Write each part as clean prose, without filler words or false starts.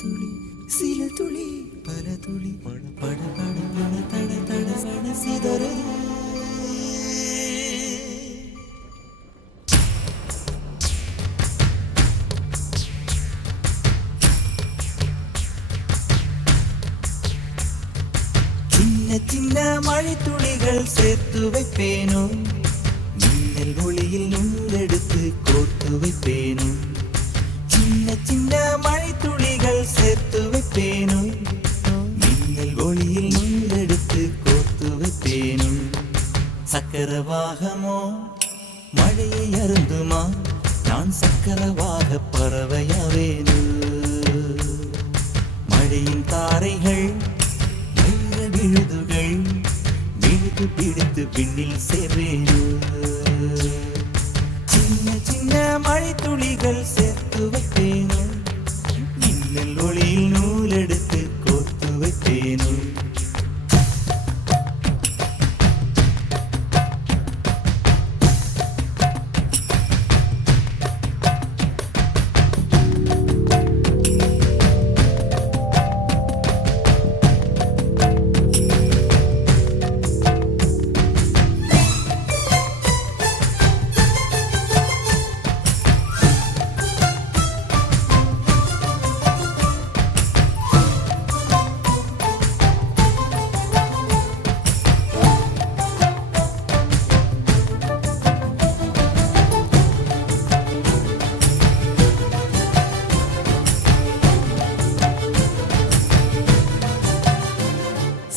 துளி சில துளி பல துளி பட பட பட பட தட தட சட சிதறு சின்ன சின்ன மழை துளிகள் சேர்த்து வைப்பேனோ மின்னல் ஒளியில் நூலெடுத்து கோர்த்து வைப்பேனோ சின்ன சின்ன மழை துளிகள் சேர்த்து வைப்பேனோ மின்னல் ஒளியில் நூலெடுத்து கோர்த்து வைப்பேனோ சக்கரவாகமோ மழையை அருந்துமா நான் சக்கரவாக பறவையாவேனோ மழையின் தாரைகள் விழுதுகள் விழுது பிடித்து பின்னில் சேர்வேனோ சின்ன சின்ன மழை துளிகள் சேர்த்து வைப்பேனோ மின்னல் ஒளியில் நூலெடுத்து கோர்த்து வைப்பேனோ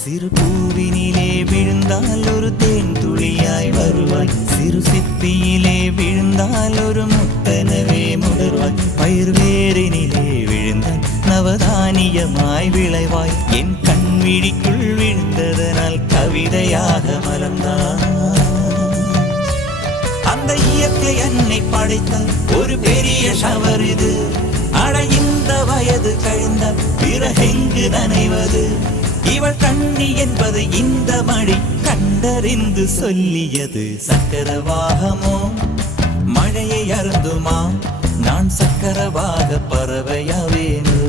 சிறு பூவினிலே விழுந்தால் ஒரு தேன் துளியாய் வருவாய் சிறு சிப்பியிலே விழுந்தால் ஒரு முத்தனவே முடர்வாய் பயிர் வேரினிலே விழுந்தால் நவதானியமாய் விளைவாய் என் கண் விழிக்குள் விழுந்ததனால் கவிதையாக மலர்ந்தாய் அந்த இயற்கை என்னை படைத்தால் ஒரு பெரிய ஷவர் இது அட இந்த வயது கழிந்தால் பிறகெங்கு நனைவது இவள் கண்ணி என்பது இந்த மழை கண்டறிந்து சொல்லியது சக்கரவாகமோ மழையை அருந்துமா நான் சக்கரவாக பறவையாவேனோ